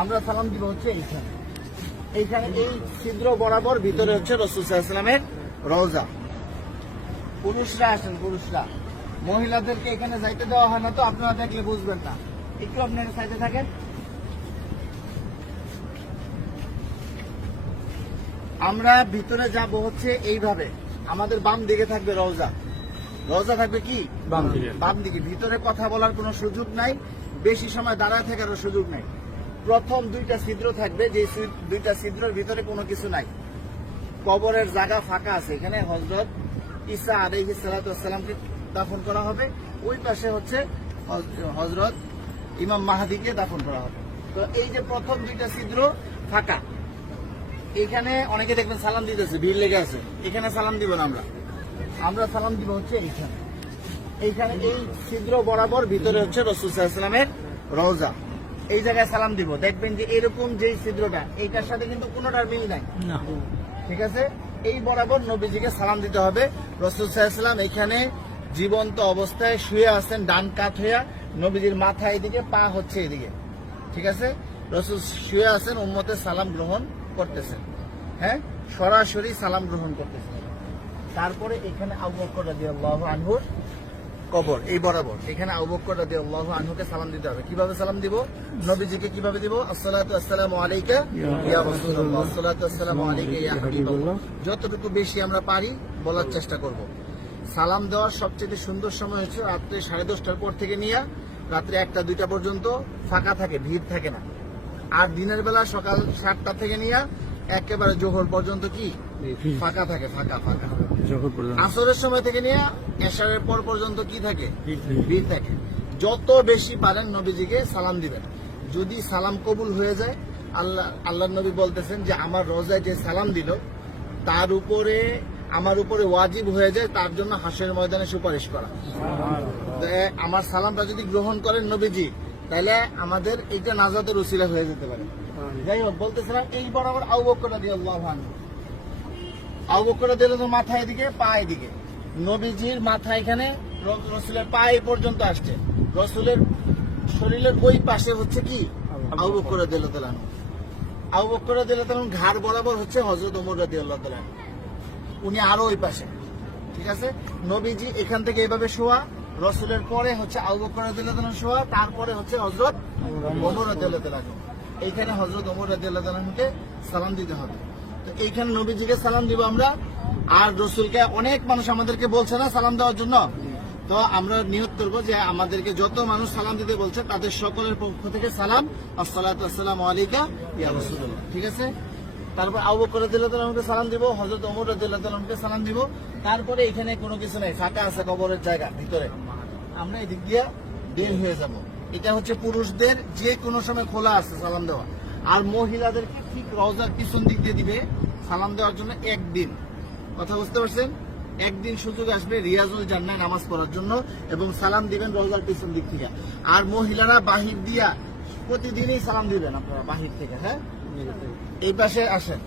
আমরা সালাম দিব হচ্ছে এইখানে এইখানে এই ছিদ্র বরাবর ভিতরে হচ্ছে রাসূল সাল্লাল্লাহু আলাইহি ওয়াসাল্লামের রওজা। পুরুষরা আসেন, পুরুষরা, মহিলাদেরকে এখানে যাইতে দেওয়া হয় না, তো আপনারা দেখলে বুঝবেন না, একটু আপনারা সাইডে থাকেন। আমরা ভিতরে যাব হচ্ছে এইভাবে, আমাদের বাম দিকে থাকবে রওজা। রওজা থাকবে কি বাম দিকে। ভিতরে কথা বলার কোনো সুযোগ নাই, বেশি সময় দাঁড়ায় থাকারও সুযোগ নাই। প্রথম দুইটা ছিদ্র থাকবে, যে দুইটা ছিদ্রের ভিতরে কোনো কিছু নাই। কবরের জায়গা ফাঁকা আছে, এখানে হযরত ঈসা আলাইহিস সালাতু ওয়াস সালামকে দাফন করা হবে। ওই পাশে হচ্ছে হযরত ইমাম মাহদিকে দাফন করা হবে। তো এই যে প্রথম দুইটা ছিদ্র ফাঁকা, এখানে অনেকে দেখবেন সালাম দিতেছে, ভিড় লেগে আছে। এখানে সালাম দিব না, আমরা সালাম দিব হচ্ছে এইখানে এইখানে এই ছিদ্র বরাবর ভিতরে হচ্ছে রাসূল সাল্লাল্লাহু আলাইহি ওয়াসাল্লামের রওজা। এই জায়গায় সালাম দিব, দেখবেন যে এরকম যেই ছিদ্রটা, এইটার সাথে কিন্তু কোনোটার মিল নাই, ঠিক আছে? এই বরাবর নবীজিকে সালাম দিতে হবে। রাসূল সাল্লাল্লাহু আলাইহি ওয়াসাল্লাম এখানে জীবন্ত অবস্থায় শুয়ে আছেন, ডান কাত হইয়া, নবীজির মাথা এদিকে, পা হচ্ছে এদিকে, ঠিক আছে? রাসূল শুয়ে আছেন, উম্মতের সালাম গ্রহণ করতেছেন, হ্যাঁ, সরাসরি সালাম গ্রহণ করতেছেন। তারপরে এখানে আবু বকর রাদিয়াল্লাহু আনহুর কবর, এই বরাবর এখানে আবু বকর রাদিয়াল্লাহু আনহুকে সালাম দিতে হবে। কিভাবে সালাম দিব? নবীজিকে কিভাবে দিব? আসসালাতু আসসালামু আলাইকা ইয়া রাসূলুল্লাহ, আসসালাতু আসসালামু আলাইকা ইয়া হাবিবাল্লাহ। যতটুকু বেশি আমরা পারি বলার চেষ্টা করব। সালাম দেওয়ার সবচেয়ে সুন্দর সময় হচ্ছে রাত্রে 10:30টার পর থেকে নিয়ে রাত্রে 1টা-2টা পর্যন্ত ফাঁকা থাকে, ভিড় থাকে না। আর দিনের বেলা সকাল 7টা থেকে নিয়ে একেবারে জোহর পর্যন্ত কি ফাঁকা থাকে, ফাঁকা। আসরের সময় থেকে নিয়ে এশারের পর পর্যন্ত কি থাকে? ভিড় থাকে। যত বেশি পারেন নবীজিকে সালাম দিবেন। যদি সালাম কবুল হয়ে যায়, আল্লাহ নবী বলতেছেন যে আমার রওজায় যে সালাম দিল তার উপরে, আমার উপরে ওয়াজিব হয়ে যায় তার জন্য হাসরের ময়দানে সুপারিশ করা। আমার সালামটা যদি গ্রহণ করেন নবীজি, তাহলে আমাদের এইটা নাজাতের উসিলা হয়ে যেতে পারে। যাই হোক, বলতেছিলাম এই বরাবর আবু বকর রাদিয়াল্লাহু আনহু, আবু বকর রাদিয়াল্লাহু আনহু মাথা এদিকে, পা এদিকে। নবীজির মাথা এখানে, রাসূলের পা এই পর্যন্ত আসছে। রাসূলের শরীরের ওই পাশে হচ্ছে কি আবু বকর রাদিয়াল্লাহু আনহু। আবু বকর রাদিয়াল্লাহু আনহু ঘাড় বরাবর হচ্ছে হযরত ওমর রাদিয়াল্লাহু আনহু, উনি আরো ওই পাশে, ঠিক আছে? নবীজি এখান থেকে এইভাবে শোয়া, রাসূলের পরে হচ্ছে আবু বকর রাদিয়াল্লাহু আনহু শোয়া, তারপরে হচ্ছে হযরত ওমর রাদিয়াল্লাহু আনহু। এইখানে হযরত ওমর রাদিয়াল্লাহু আনহুকে সালাম দিতে হবে। তো এইখানে নবীজিকে সালাম দিব আমরা। আর রাসূলকে অনেক মানুষ আমাদেরকে বলছে না সালাম দেওয়ার জন্য, তো আমরা নিয়ত করবো যে আমাদেরকে যত মানুষ সালাম দিতে বলছে তাদের সকলের পক্ষ থেকে সালাম, আসসালাতু আসসালামু আলাইকা ইয়া রাসূলুল্লাহ, ঠিক আছে? তারপর আবু বকর রাদিয়াল্লাহু আনহুকে সালাম দিব, হযরত ওমর রাদিয়াল্লাহু আনহুকে সালাম দিব। তারপরে এখানে কোনো কিছু নাই, ফাঁকা আছে কবরের জায়গা ভিতরে, আমরা এদিক দিয়ে বের হয়ে যাব। এটা হচ্ছে পুরুষদের যে কোনো সময় খোলা আছে সালাম দেওয়া। আর মহিলাদেরকে ঠিক রওজার পিছন দিক দিয়ে দিবে সালাম দেওয়ার জন্য একদিন। কথা বুঝতে পারছেন? একদিন সুযোগ আসবে রিয়াজুল জান্নাহ নামাজ পড়ার জন্য, এবং সালাম দিবেন রওজার পিছন দিক থেকে। আর মহিলারা বাহির দিয়া প্রতিদিনই সালাম দিবেন আপনারা বাহির থেকে, হ্যাঁ? এই পাশে আসেন।